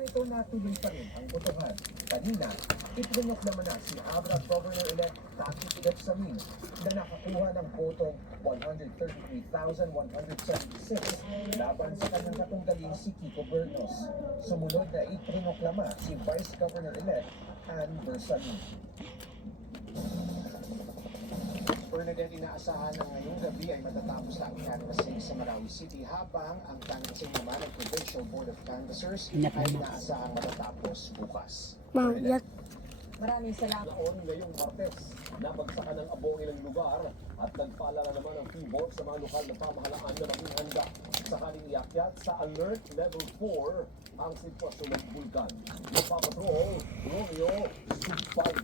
nito natuloy pa rin ang botohan. Kanina, ipinunok naman na si Abra Governor-elect Tati Idepsamin na nakakuha ng botong 133,176 laban sa kanyang katunggaling si Kiko Bernos. Sumunod na ipinoklama si Vice Governor-elect Ann Bersamin. Bernadette, inaasahan na ngayong gabi ay matatapos na ang canvassing sa Marawi City habang ang canvassing naman ng Provincial Board of Canvassers ay inaasahang matatapos bukas. Maraming salamat. Noon ngayong Martes, nabagsakan ng abo ilang lugar at nagpaalala naman ang PBOR sa mga lokal na pamahalaan na maging handa sakaling iakyat sa Alert Level 4 ang sitwasyon ng bulkan. Magpapatrol, Romeo Subpag.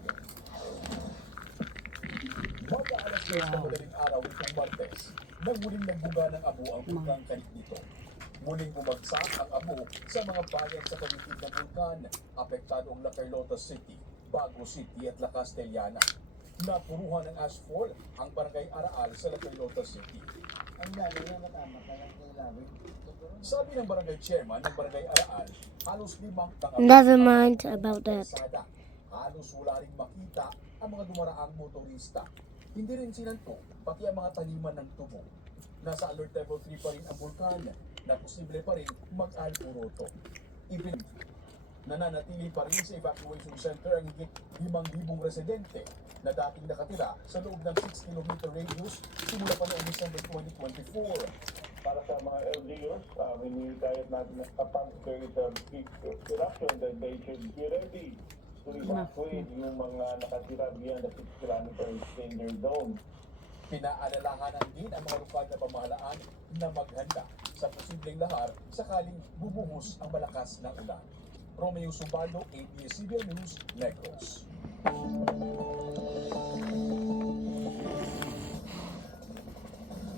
Mag-aalas 10 na madaling araw itong Martes, nang muling nagbuga ng abo ang bulkan Kalitito. Muling bumagsak ang abo sa mga bayan sa paligid ng bulkan, apektado ang La Carlota City, Bago City at La Castellana. Napuruhan ng ashfall ang barangay Araal sa La Carlota City. Ang lalo na matama ka lang kailangan. Sabi ng barangay chairman ng barangay Araal, halos 5 tanggapan. Never mind about that. Halos wala ring makita ang mga dumaraang motorista. Hindi rin sinanto, pati ang mga taniman ng tubo. Nasa alert level 3 pa rin ang bulkan na posible pa rin mag-alpuroto. Nananatili pa rin sa evacuation center ang higit 5,000 residente na dating nakatira sa loob ng 6 km radius simula pa noong December 2024. Para sa mga LGUs, hinihikayat natin na kapag there is a big eruption, then they should be ready to evacuate yung mga nakatira beyond the 6 km danger zone. Pinaalalahanan din ang mga lokal na pamahalaan na maghanda sa posibleng lahar sakaling bumuhos ang malakas na ulan. Romeo Subalo, ABS-CBN News, Negros.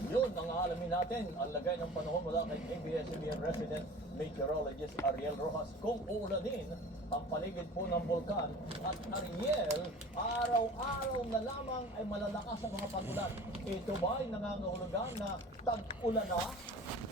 Yun ang aalamin natin, ang lagay ng panahon mula kay ABS-CBN resident meteorologist Ariel Rojas kung uulanin ang paligid po ng bulkan. At Ariel, araw-araw na lamang ay malalakas ang mga pag-ulan. Ito ba ay nangangahulugan na tag-ulan na?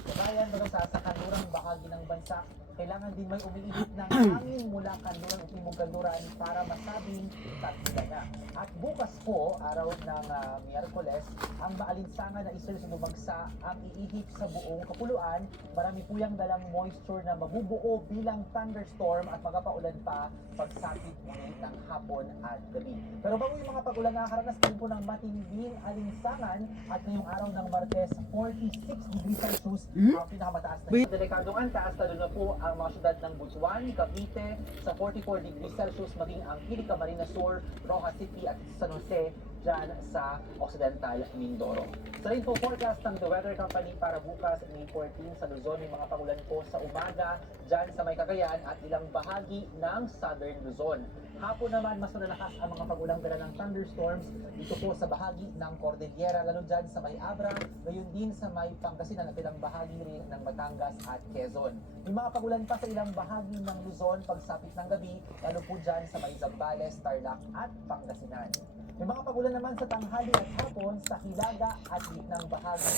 Kabayan ba sa kanlurang bahagi ng bansa, kailangan din may umiihip ng hangin mula kanluran o timog kanluran para masabing tag-ulan na. At bukas po, araw ng Miyerkules, ang maalinsangan na isa sa bumagsa ang iihip sa buong kapuluan. Marami po yung dalang moisture na mabubuo bilang thunderstorm at magpapaulan pa pagsapit muli ng hapon at gabi. Pero bago yung mga pag-ulan, nakakaranas din po ng matinding alinsangan at ngayong araw ng Martes, 46 degrees Celsius ang pinakamataas na delikadong antas, lalo na po ang mga syudad ng Butuan, Cavite sa 44 degrees Celsius, maging ang Pilica, Marina Sur, Rojas City at San Jose dyan sa Occidental Mindoro. Sa rin po forecast ng The Weather Company para bukas, May 14 sa Luzon, may mga pagulan po sa umaga dyan sa May Cagayan at ilang bahagi ng Southern Luzon. Hapon naman, mas malalakas ang mga pagulang dala ng thunderstorms dito po sa bahagi ng Cordillera, lalo dyan sa May Abra, gayon din sa May Pangasinan at ilang bahagi rin ng Batangas at Quezon. May mga pagulan pa sa ilang bahagi ng Luzon pagsapit ng gabi, lalo po dyan sa May Zambales, Tarlac at Pangasinan. May mga pagulan naman sa tanghali at hapon sa Hilaga at gitnang bahagi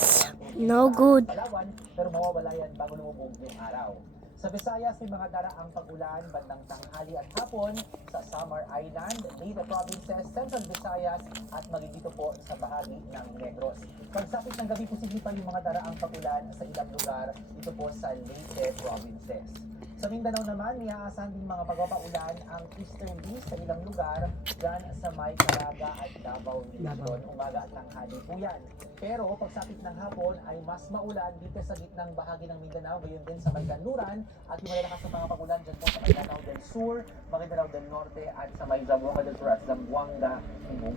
No good. Palawan, pero mawawala yan bago lumubog yung araw. Sa Visayas, may mga daraang pagulan bandang tanghali at hapon sa Samar Island, Leyte Provinces, Central Visayas at magigito po sa bahagi ng Negros. Pagsapit ng gabi, posible pa yung mga daraang pagulan sa ilang lugar dito po sa Leyte Provinces. Sa Mindanao naman, may aasahan din mga pagpapaulan ang easterly sa ilang lugar dyan sa May Caraga at Davao Region. Umaga at tanghali po yan. Pero pagsapit ng hapon ay mas maulan dito sa gitnang bahagi ng Mindanao, gayon din sa May Kanluran at yung malalakas ng mga pagulan dyan po sa Mindanao del Sur, Maguindanao del Norte at sa May Zamboanga del Sur at Zamboanga.